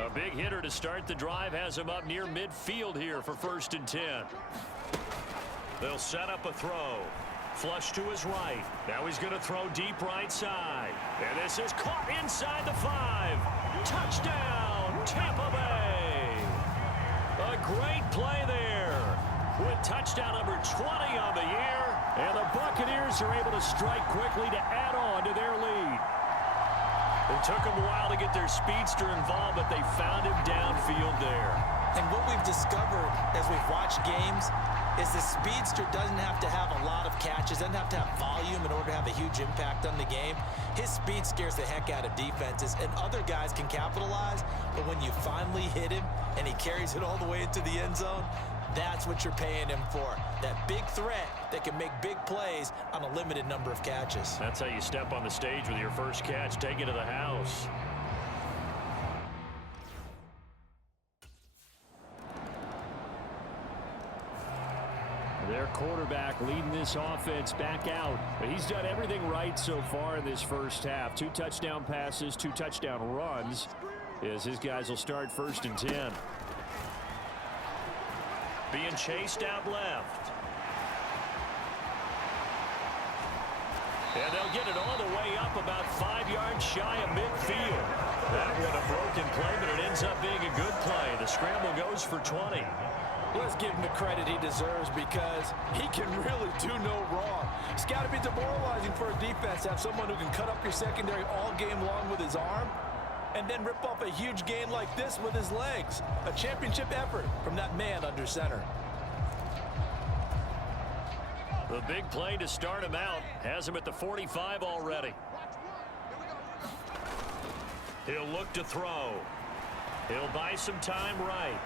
A big hitter to start the drive has him up near midfield here for 1st and 10. They'll set up a throw. Flush to his right. Now he's going to throw deep right side. And this is caught inside the 5. Touchdown, Tampa Bay. A great play there with touchdown number 20 on the year. And the Buccaneers are able to strike quickly to add on to their lead. It took them a while to get their speedster involved, but they found him downfield there. And what we've discovered as we've watched games is the speedster doesn't have to have a lot of catches, doesn't have to have volume in order to have a huge impact on the game. His speed scares the heck out of defenses, and other guys can capitalize, but when you finally hit him and he carries it all the way into the end zone, that's what you're paying him for. That big threat that can make big plays on a limited number of catches. That's how you step on the stage with your first catch. Take it to the house. Their quarterback leading this offense back out. He's done everything right so far in this first half. 2 touchdown passes, 2 touchdown runs, as his guys will start 1st and 10. Being chased out left. And they'll get it all the way up about 5 yards shy of midfield. That one a broken play, but it ends up being a good play. The scramble goes for 20. Let's give him the credit he deserves because he can really do no wrong. It's got to be demoralizing for a defense to have someone who can cut up your secondary all game long with his arm and then rip off a huge gain like this with his legs. A championship effort from that man under center. The big play to start him out has him at the 45 already. He'll look to throw. He'll buy some time right.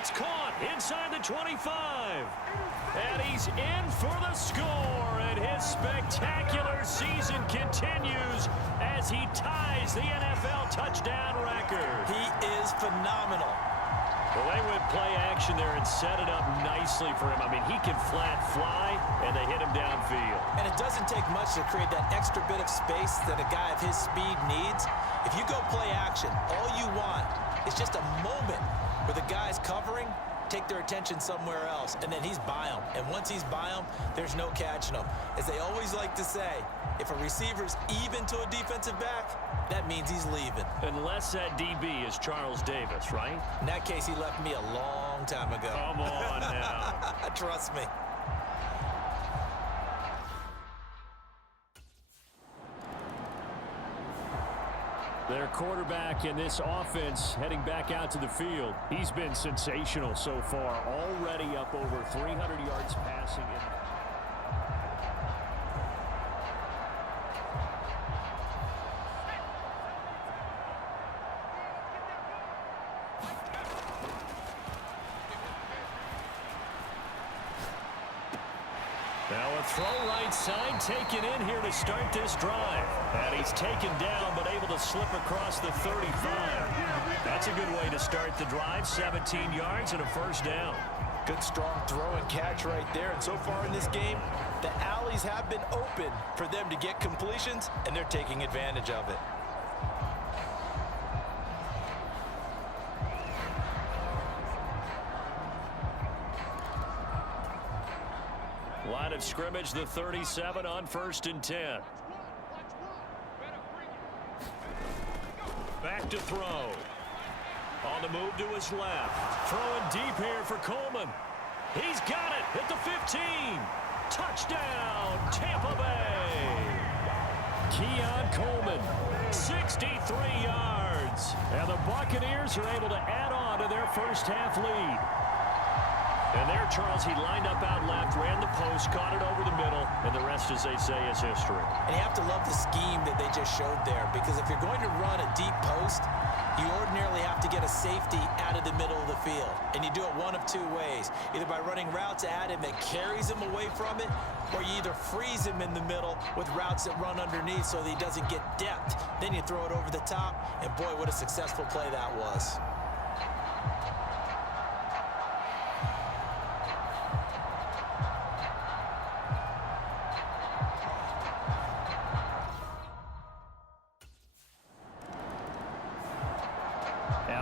It's caught inside the 25. And he's in for the score. And his spectacular season continues as he ties the NFL touchdown record. He is phenomenal. Well, they went play action there and set it up nicely for him. I mean, he can flat fly, and they hit him downfield. And it doesn't take much to create that extra bit of space that a guy of his speed needs. If you go play action, all you want is just a moment where the guy's covering, take their attention somewhere else, and then he's by him. And once he's by him, there's no catching him. As they always like to say, if a receiver's even to a defensive back, that means he's leaving. Unless that DB is Charles Davis, right? In that case, he left me a long time ago. Come on now. Trust me. Their quarterback in this offense heading back out to the field. He's been sensational so far. Already up over 300 yards passing. Now a throw right side taken in here to start this drive. And he's taken down but able to slip across the 35. That's a good way to start the drive. 17 yards and a 1st down. Good strong throw and catch right there. And so far in this game, the alleys have been open for them to get completions, and they're taking advantage of it. Line of scrimmage, the 37 on 1st and 10. Back to throw. On the move to his left. Throwing deep here for Coleman. He's got it at the 15. Touchdown, Tampa Bay. Keon Coleman, 63 yards. And the Buccaneers are able to add on to their first half lead. And there, Charles, he lined up out left, ran the post, caught it over the middle, and the rest, as they say, is history. And you have to love the scheme that they just showed there, because if you're going to run a deep post, you ordinarily have to get a safety out of the middle of the field. And you do it one of 2 ways, either by running routes at him that carries him away from it, or you either freeze him in the middle with routes that run underneath so that he doesn't get depth. Then you throw it over the top, and boy, what a successful play that was.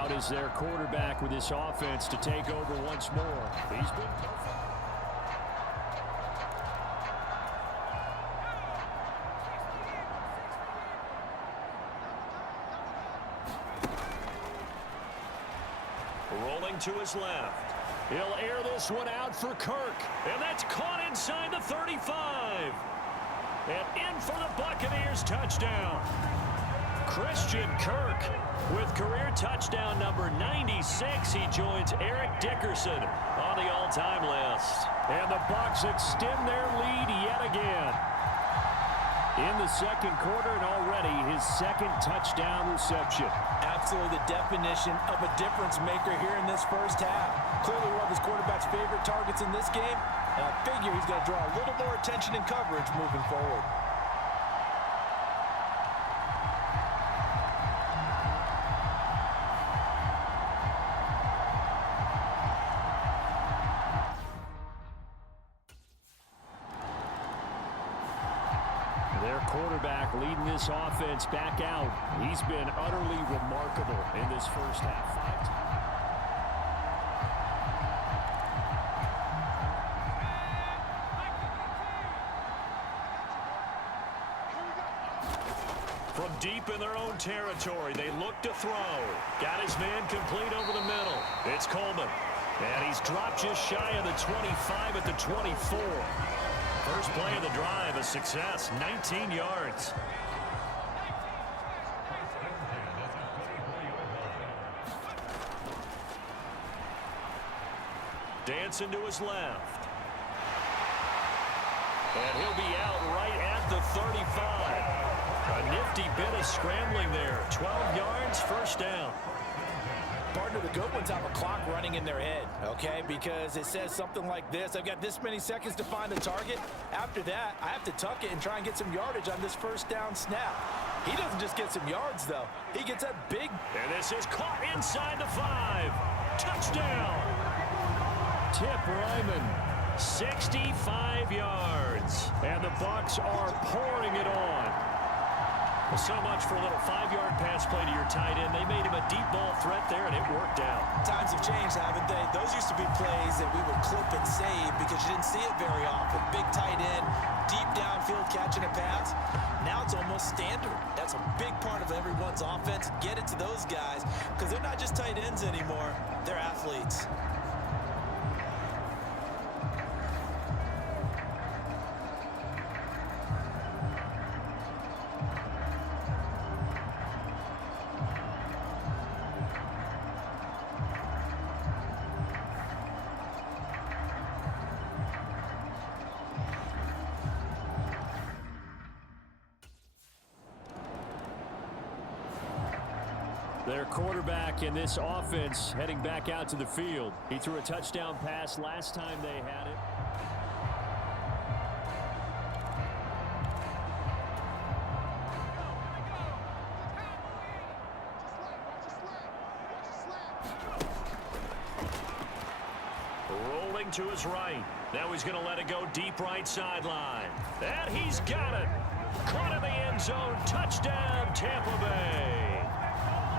Out is their quarterback with this offense to take over once more. He's been perfect. Rolling to his left. He'll air this one out for Kirk. And that's caught inside the 35. And in for the Buccaneers touchdown. Christian Kirk with career touchdown number 96. He joins Eric Dickerson on the all-time list. And the Bucs extend their lead yet again. In the second quarter, and already his second touchdown reception. Absolutely the definition of a difference maker here in this first half. Clearly one of his quarterback's favorite targets in this game. And I figure he's going to draw a little more attention and coverage moving forward. Their quarterback leading this offense back out. He's been utterly remarkable in this first half. From deep in their own territory, they look to throw. Got his man complete over the middle. It's Coleman. And he's dropped just shy of the 25 at the 24. First play of the drive, a success, 19 yards. Dancing to his left. And he'll be out right at the 35. A nifty bit of scrambling there. 12 yards, first down. Partner, the good ones have a clock running in their head, okay? Because it says something like this. I've got this many seconds to find the target. After that, I have to tuck it and try and get some yardage on this first down snap. He doesn't just get some yards, though. He gets a big... And this is caught inside the 5. Touchdown. Tip Ryman, 65 yards. And the Bucs are pouring it on. Well, so much for a little 5-yard pass play to your tight end. They made him a deep ball threat there, and it worked out. Times have changed, haven't they? Those used to be plays that we would clip and save because you didn't see it very often. Big tight end, deep downfield catching a pass. Now it's almost standard. That's a big part of everyone's offense. Get it to those guys because they're not just tight ends anymore. They're athletes. Their quarterback in this offense heading back out to the field. He threw a touchdown pass last time they had it. Rolling to his right. Now he's going to let it go deep right sideline. And he's got it. Caught in the end zone. Touchdown, Tampa Bay.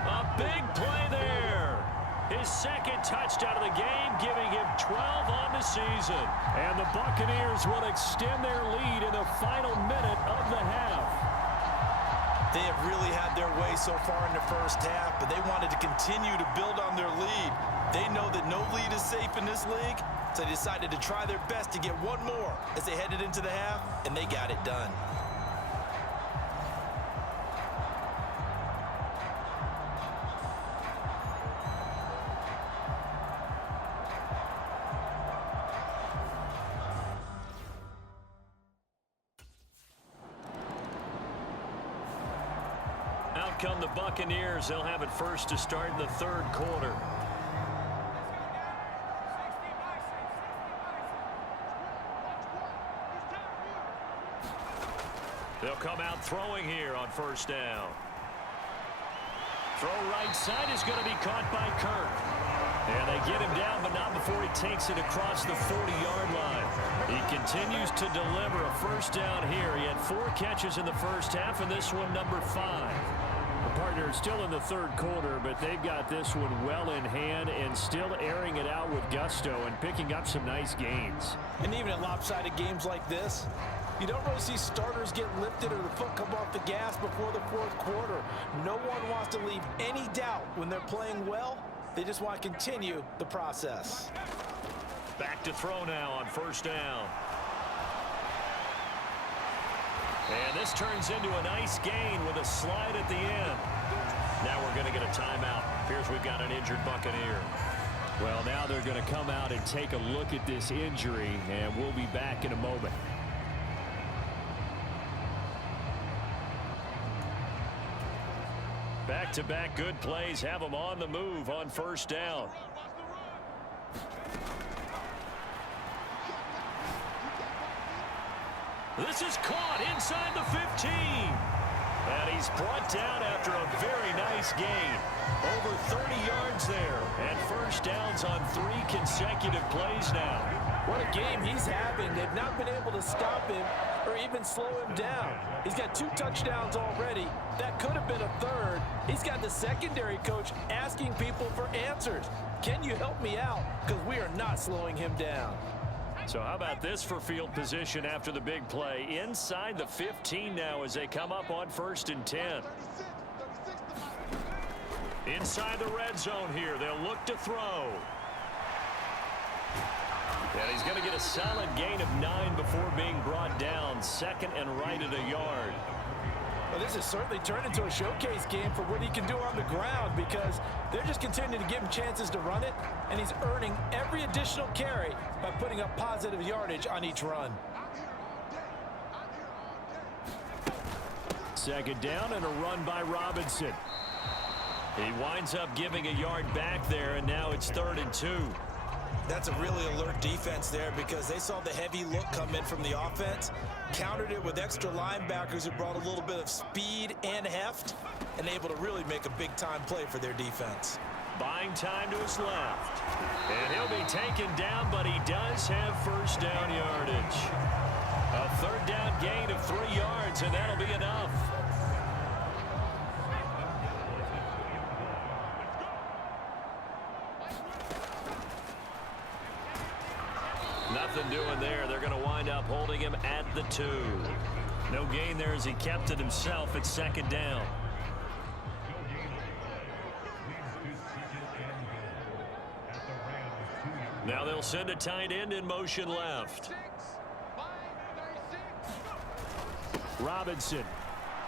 A big play there. His second touchdown of the game, giving him 12 on the season. And the Buccaneers will extend their lead in the final minute of the half. They have really had their way so far in the first half, but they wanted to continue to build on their lead. They know that no lead is safe in this league, so they decided to try their best to get one more as they headed into the half, and they got it done. Out come the Buccaneers. They'll have it first to start in the third quarter. They'll come out throwing here on first down. Throw right side is going to be caught by Kirk. And they get him down, but not before he takes it across the 40-yard line. He continues to deliver a first down here. He had 4 catches in the first half, and this one number 5. Partner, still in the third quarter, but they've got this one well in hand and still airing it out with gusto and picking up some nice gains. And even in lopsided games like this, you don't really see starters get lifted or the foot come off the gas before the fourth quarter. No one wants to leave any doubt when they're playing well. They just want to continue the process. Back to throw now on first down. And this turns into a nice gain with a slide at the end. Now we're going to get a timeout. Appears we've got an injured Buccaneer. Well, now they're going to come out and take a look at this injury, and we'll be back in a moment. Back-to-back good plays have them on the move on first down. This is caught inside the 15. And he's brought down after a very nice gain. Over 30 yards there. And first downs on 3 consecutive plays now. What a game he's having. They've not been able to stop him or even slow him down. He's got 2 touchdowns already. That could have been a third. He's got the secondary coach asking people for answers. Can you help me out? Because we are not slowing him down. So how about this for field position after the big play? Inside the 15 now as they come up on first and 10. Inside the red zone here. They'll look to throw. And he's going to get a solid gain of 9 before being brought down. Second and right at a yard. Well, this has certainly turned into a showcase game for what he can do on the ground because they're just continuing to give him chances to run it, and he's earning every additional carry by putting up positive yardage on each run. Second down and a run by Robinson. He winds up giving a yard back there, and now it's 3rd and 2. That's a really alert defense there because they saw the heavy look come in from the offense, countered it with extra linebackers who brought a little bit of speed and heft, and able to really make a big-time play for their defense. Buying time to his left. And he'll be taken down, but he does have first down yardage. A 3rd down gain of 3 yards, and that'll be enough. Nothing doing there. They're going to wind up holding him at the 2. No gain there as he kept it himself at 2nd down. Now they'll send a tight end in motion left. Robinson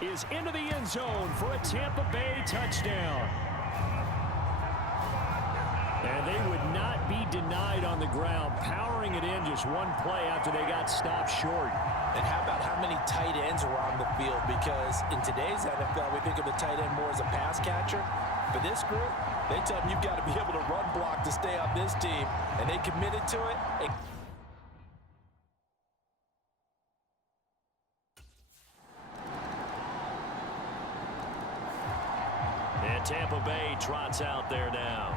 is into the end zone for a Tampa Bay touchdown. And they would not be denied on the ground, powering it in just one play after they got stopped short. And how about how many tight ends are on the field? Because in today's NFL, we think of the tight end more as a pass catcher. For this group, they tell them you've got to be able to run block to stay on this team, and they committed to it. And Tampa Bay trots out there now.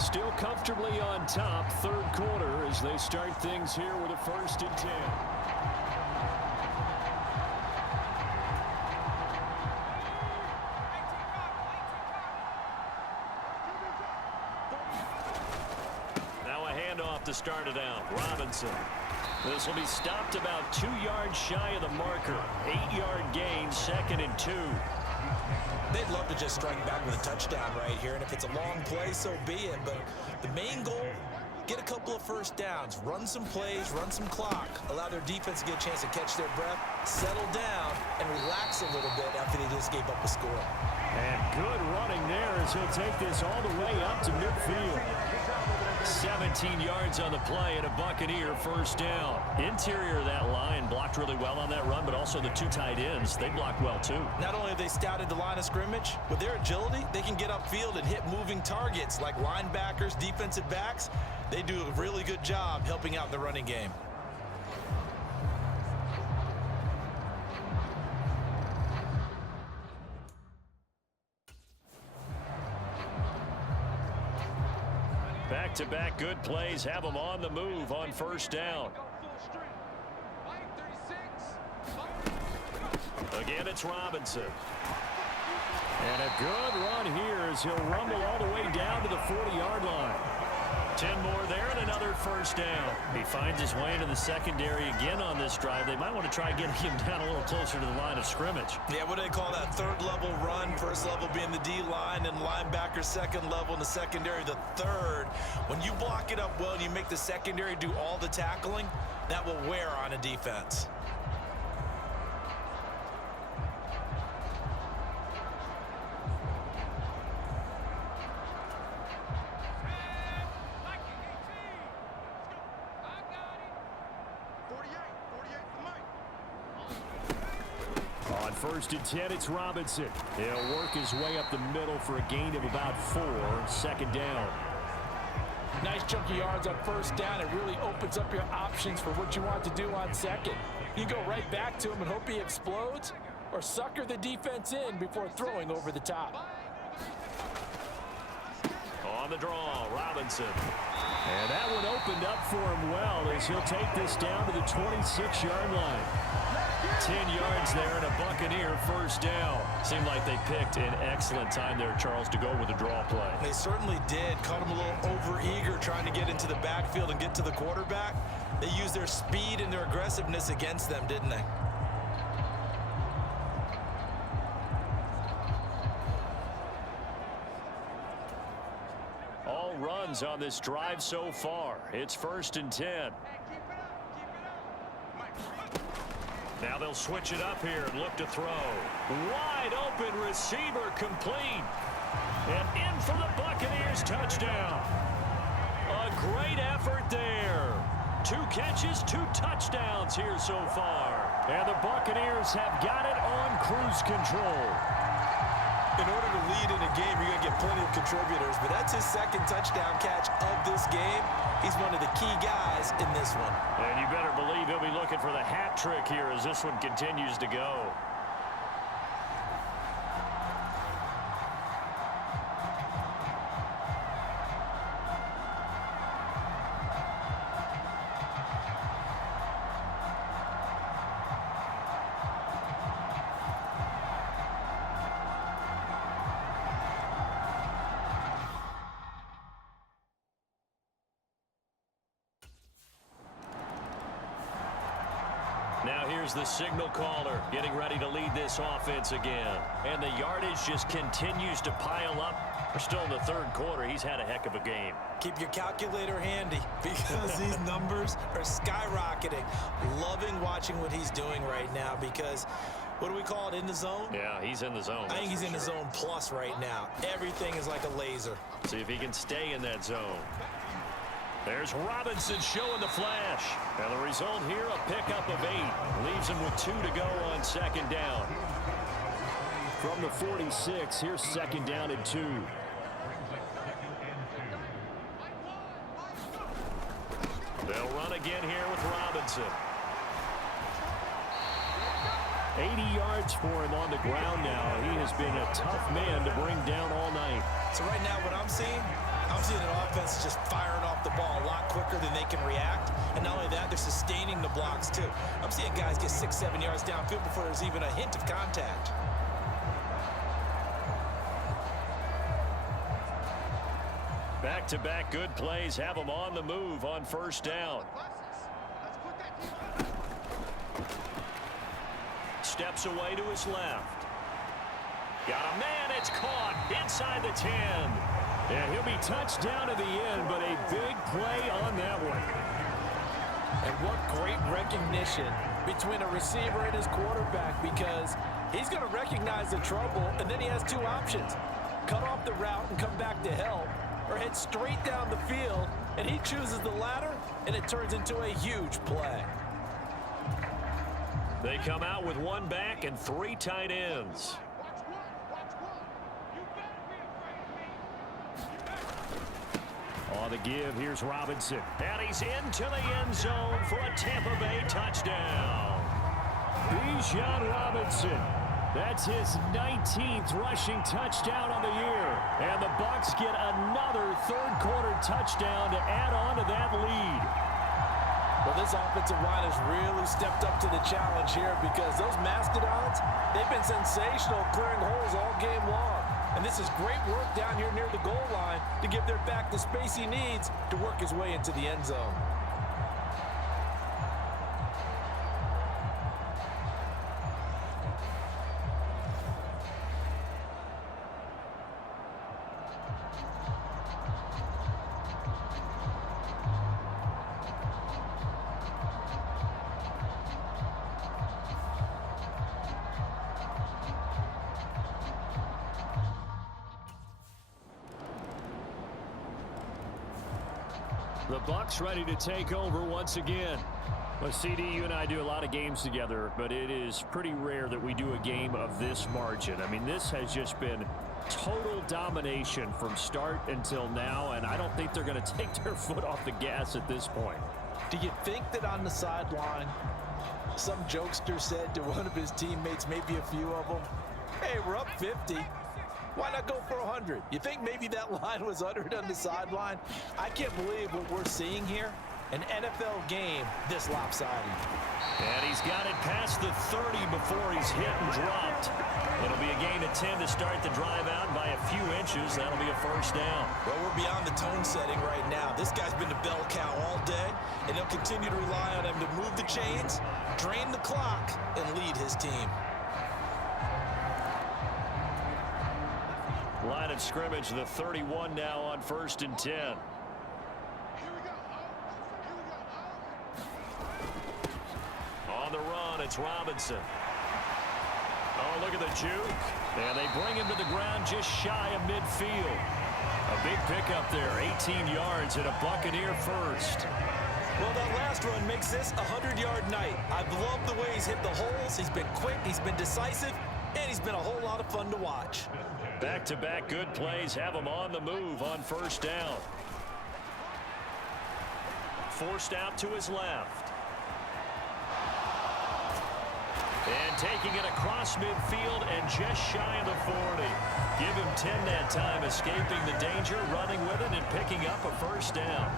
Still comfortably on top, 3rd quarter as they start things here with a 1st and 10. Now a handoff to start it out. Robinson. This will be stopped about 2 yards shy of the marker. 8-yard gain, 2nd and 2. They'd love to just strike back with a touchdown right here, and if it's a long play, so be it. But the main goal, get a couple of first downs, run some plays, run some clock, allow their defense to get a chance to catch their breath, settle down, and relax a little bit after they just gave up a score. And good running there as he'll take this all the way up to midfield. 17 yards on the play and a Buccaneer first down. Interior of that line blocked really well on that run, but also the 2 tight ends, they blocked well too. Not only have they scouted the line of scrimmage, with their agility, they can get upfield and hit moving targets like linebackers, defensive backs. They do a really good job helping out in the running game. Back-to-back good plays have them on the move on first down. Again, it's Robinson. And a good run here as he'll rumble all the way down to the 40-yard line. 10 more there and another first down. He finds his way into the secondary again on this drive. They might want to try getting him down a little closer to the line of scrimmage. Yeah, what do they call that? Third level run. First level being the D-line and linebacker. Second level in the secondary, the third. When you block it up well and you make the secondary do all the tackling, that will wear on a defense. On 1st and 10, it's Robinson. He'll work his way up the middle for a gain of about 4. Second down. Nice chunky yards on first down. It really opens up your options for what you want to do on second. You go right back to him and hope he explodes, or sucker the defense in before throwing over the top. On the draw, Robinson. And that one opened up for him well as he'll take this down to the 26-yard line. 10 yards there and a Buccaneer first down. Seemed like they picked an excellent time there, Charles, to go with the draw play. They certainly did. Caught him a little over-eager trying to get into the backfield and get to the quarterback. They used their speed and their aggressiveness against them, didn't they? All runs on this drive so far. It's 1st and 10. Now they'll switch it up here and look to throw. Wide open receiver complete. And in for the Buccaneers touchdown. A great effort there. 2 catches, 2 touchdowns here so far. And the Buccaneers have got it on cruise control. In order to lead in a game, you're going to get plenty of contributors, but that's his second touchdown catch of this game. He's one of the key guys in this one. And you better believe he'll be looking for the hat trick here as this one continues to go. Now here's the signal caller getting ready to lead this offense again. And the yardage just continues to pile up. We're still in the 3rd quarter. He's had a heck of a game. Keep your calculator handy because these numbers are skyrocketing. Loving watching what he's doing right now because, what do we call it, in the zone? Yeah, he's in the zone. I think he's in the zone plus right now. Everything is like a laser. See if he can stay in that zone. There's Robinson showing the flash. And the result here, a pickup of 8. Leaves him with 2 to go on 2nd down. From the 46, here's 2nd down and 2. They'll run again here with Robinson. 80 yards for him on the ground now. He has been a tough man to bring down all night. So right now what I'm seeing an offense just firing off the ball a lot quicker than they can react. And not only that, they're sustaining the blocks too. I'm seeing guys get 6-7 yards downfield before there's even a hint of contact. Back-to-back good plays have them on the move on 1st down. Steps away to his left. Got a man, it's caught inside the 10. And he'll be touched down at the end, but a big play on that one. And what great recognition between a receiver and his quarterback, because he's going to recognize the trouble, and then he has 2 options. Cut off the route and come back to help, or head straight down the field, and he chooses the latter, and it turns into a huge play. They come out with 1 back and 3 tight ends. On the give, here's Robinson. And he's into the end zone for a Tampa Bay touchdown. Bijan Robinson. That's his 19th rushing touchdown on the year. And the Bucs get another 3rd quarter touchdown to add on to that lead. Well, this offensive line has really stepped up to the challenge here because those Mastodons, they've been sensational clearing holes all game long. And this is great work down here near the goal line to give their back the space he needs to work his way into the end zone. The Bucs ready to take over once again. Well, CD, you and I do a lot of games together, but it is pretty rare that we do a game of this margin. I mean, this has just been total domination from start until now, and I don't think they're going to take their foot off the gas at this point. Do you think that on the sideline, some jokester said to one of his teammates, maybe a few of them, hey, we're up 50. Why not go for 100? You think maybe that line was uttered on the sideline? I can't believe what we're seeing here. An NFL game this lopsided. And he's got it past the 30 before he's hit and dropped. It'll be a gain of 10 to start the drive out by a few inches. That'll be a first down. Well, we're beyond the tone setting right now. This guy's been the bell cow all day, and he'll continue to rely on him to move the chains, drain the clock, and lead his team. Line of scrimmage, the 31 now on 1st and 10. On the run, it's Robinson. Oh, look at the juke. And they bring him to the ground just shy of midfield. A big pickup there, 18 yards and a Buccaneer first. Well, that last run makes this a 100-yard night. I've loved the way he's hit the holes. He's been quick, he's been decisive, and he's been a whole lot of fun to watch. Back-to-back good plays have him on the move on first down. Forced out to his left. And taking it across midfield and just shy of the 40. Give him 10 that time, escaping the danger, running with it, and picking up a first down.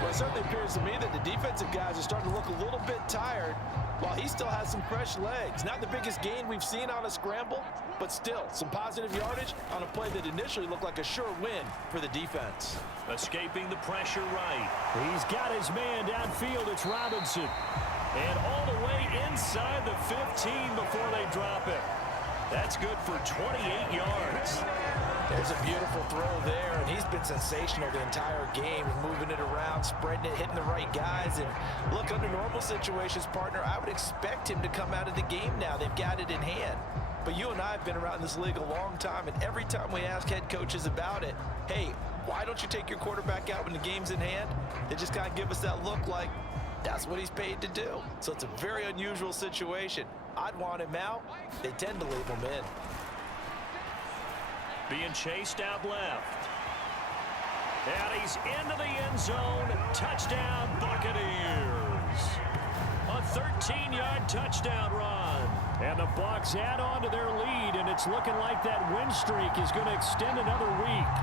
Well, it certainly appears to me that the defensive guys are starting to look a little bit tired while he still has some fresh legs. Not the biggest gain we've seen on a scramble, but still some positive yardage on a play that initially looked like a sure win for the defense. Escaping the pressure right. He's got his man downfield. It's Robinson. And all the way inside the 15 before they drop it. That's good for 28 yards. There's a beautiful throw there, and he's been sensational the entire game, moving it around, spreading it, hitting the right guys. And look, under normal situations, partner, I would expect him to come out of the game now. They've got it in hand. But you and I have been around this league a long time, and every time we ask head coaches about it, hey, why don't you take your quarterback out when the game's in hand? They just kind of give us that look like that's what he's paid to do. So it's a very unusual situation. I'd want him out. They tend to leave him in. Being chased out left. And he's into the end zone. Touchdown, Buccaneers. A 13-yard touchdown run. And the Bucs add on to their lead, and it's looking like that win streak is going to extend another week.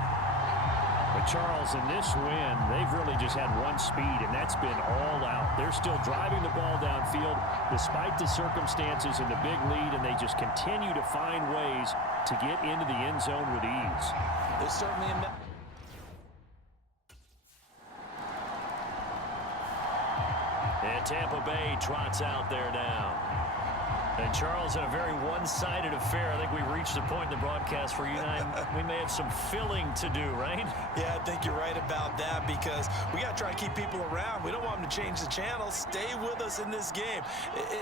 But Charles, in this win, they've really just had one speed, and that's been all out. They're still driving the ball downfield despite the circumstances and the big lead, and they just continue to find ways to get into the end zone with ease. There's certainly a... And Tampa Bay trots out there now. And Charles, in a very one-sided affair, I think we reached a point in the broadcast where you and I, we may have some filling to do, right? Yeah, I think you're right about that because we got to try to keep people around. We don't want them to change the channel. Stay with us in this game.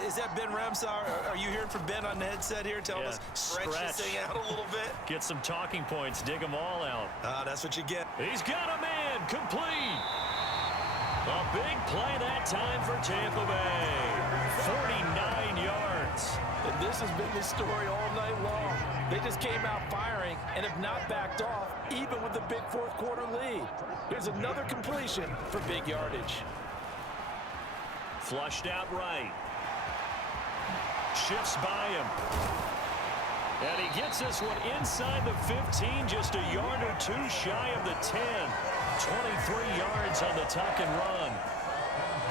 Is that Ben Ramsar? Are you hearing from Ben on the headset here telling us stretch this thing out a little bit? Get some talking points. Dig them all out. That's what you get. He's got a man. Complete. A big play that time for Tampa Bay. 49 yards. And this has been the story all night long. They just came out firing and have not backed off, even with the big fourth quarter lead. Here's another completion for big yardage. Flushed out right. Shifts by him. And he gets this one inside the 15, just a yard or two shy of the 10. 23 yards on the tuck and run.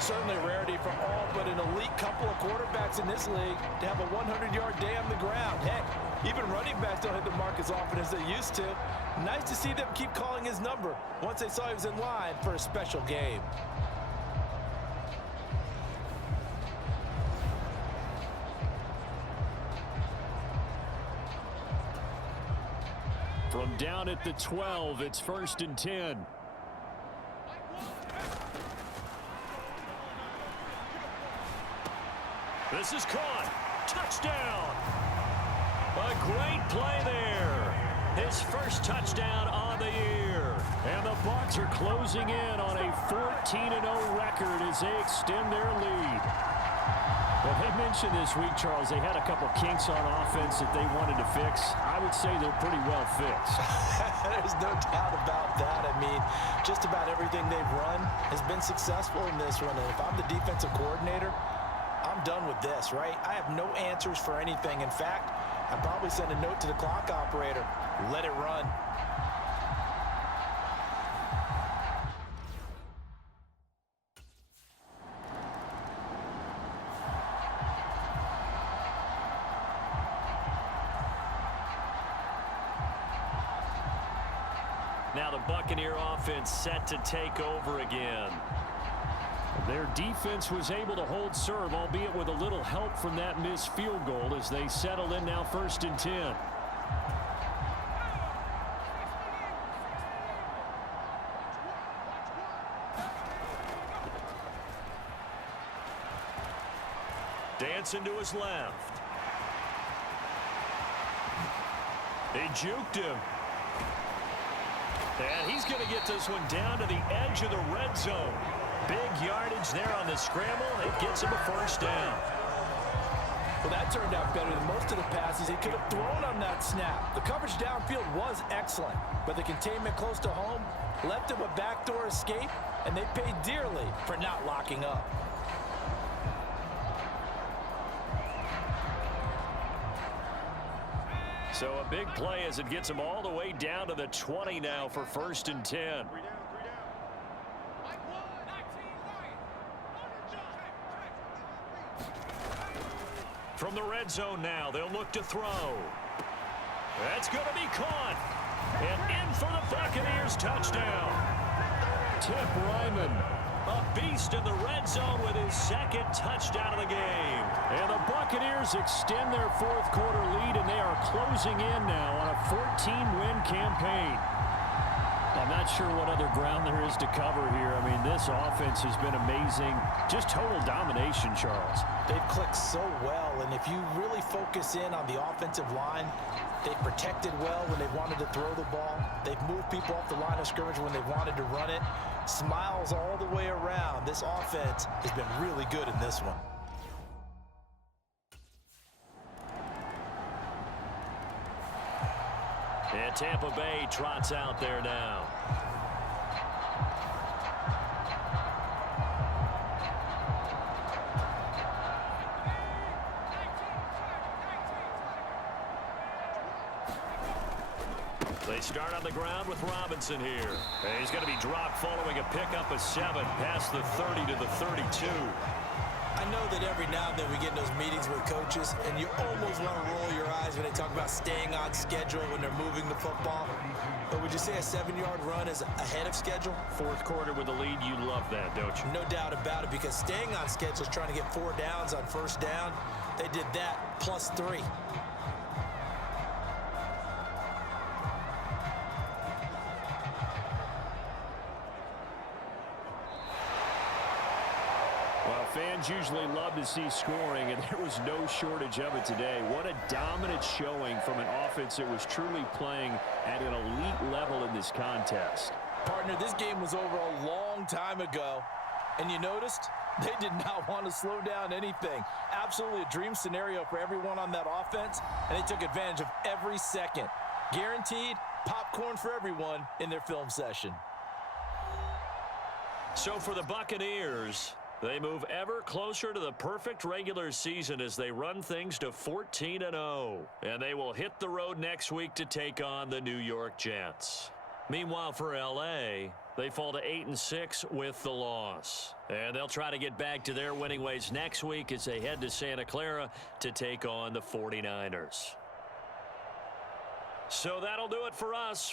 Certainly a rarity for all but an elite couple of quarterbacks in this league to have a 100-yard day on the ground. Heck, even running backs don't hit the mark as often as they used to. Nice to see them keep calling his number once they saw he was in line for a special game. From down at the 12, it's 1st and 10. This is caught. Touchdown. A great play there. His first touchdown on the year. And the Bucs are closing in on a 14-0 record as they extend their lead. Well, they mentioned this week, Charles, they had a couple kinks on offense that they wanted to fix. I would say they're pretty well fixed. There's no doubt about that. I mean, just about everything they've run has been successful in this one. And if I'm the defensive coordinator, I'm done with this, right? I have no answers for anything. In fact, I'd probably send a note to the clock operator. Let it run. Now the Buccaneer offense set to take over again. Their defense was able to hold serve, albeit with a little help from that missed field goal as they settle in now 1st and 10. Dancing to his left. They juked him. And he's going to get this one down to the edge of the red zone. Big yardage there on the scramble. It gets him a 1st down. Well, that turned out better than most of the passes he could have thrown on that snap. The coverage downfield was excellent, but the containment close to home left him a backdoor escape, and they paid dearly for not locking up. So a big play as it gets him all the way down to the 20 now for 1st and 10. From the red zone now, they'll look to throw. That's going to be caught. And in for the Buccaneers touchdown. Tip Ryman, a beast in the red zone with his 2nd touchdown of the game. And the Buccaneers extend their 4th quarter lead, and they are closing in now on a 14-win campaign. I'm not sure what other ground there is to cover here. I mean, this offense has been amazing. Just total domination, Charles. They've clicked so well, and if you really focus in on the offensive line, they've protected well when they wanted to throw the ball. They've moved people off the line of scrimmage when they wanted to run it. Smiles all the way around. This offense has been really good in this one. And Tampa Bay trots out there now. They start on the ground with Robinson here. And he's going to be dropped following a pickup of 7 past the 30 to the 32. I know that every now and then we get in those meetings with coaches, and you almost want to roll your eyes when they talk about staying on schedule when they're moving the football. But would you say a 7-yard run is ahead of schedule? 4th quarter with the lead, you love that, don't you? No doubt about it, because staying on schedule is trying to get 4 downs on 1st down. They did that plus 3. Fans usually love to see scoring, and there was no shortage of it today. What a dominant showing from an offense that was truly playing at an elite level in this contest. Partner, this game was over a long time ago, and you noticed they did not want to slow down anything. Absolutely a dream scenario for everyone on that offense, and they took advantage of every second. Guaranteed popcorn for everyone in their film session. So for the Buccaneers, they move ever closer to the perfect regular season as they run things to 14-0. And they will hit the road next week to take on the New York Jets. Meanwhile, for L.A., They fall to 8-6 with the loss. And they'll try to get back to their winning ways next week as they head to Santa Clara to take on the 49ers. So that'll do it for us.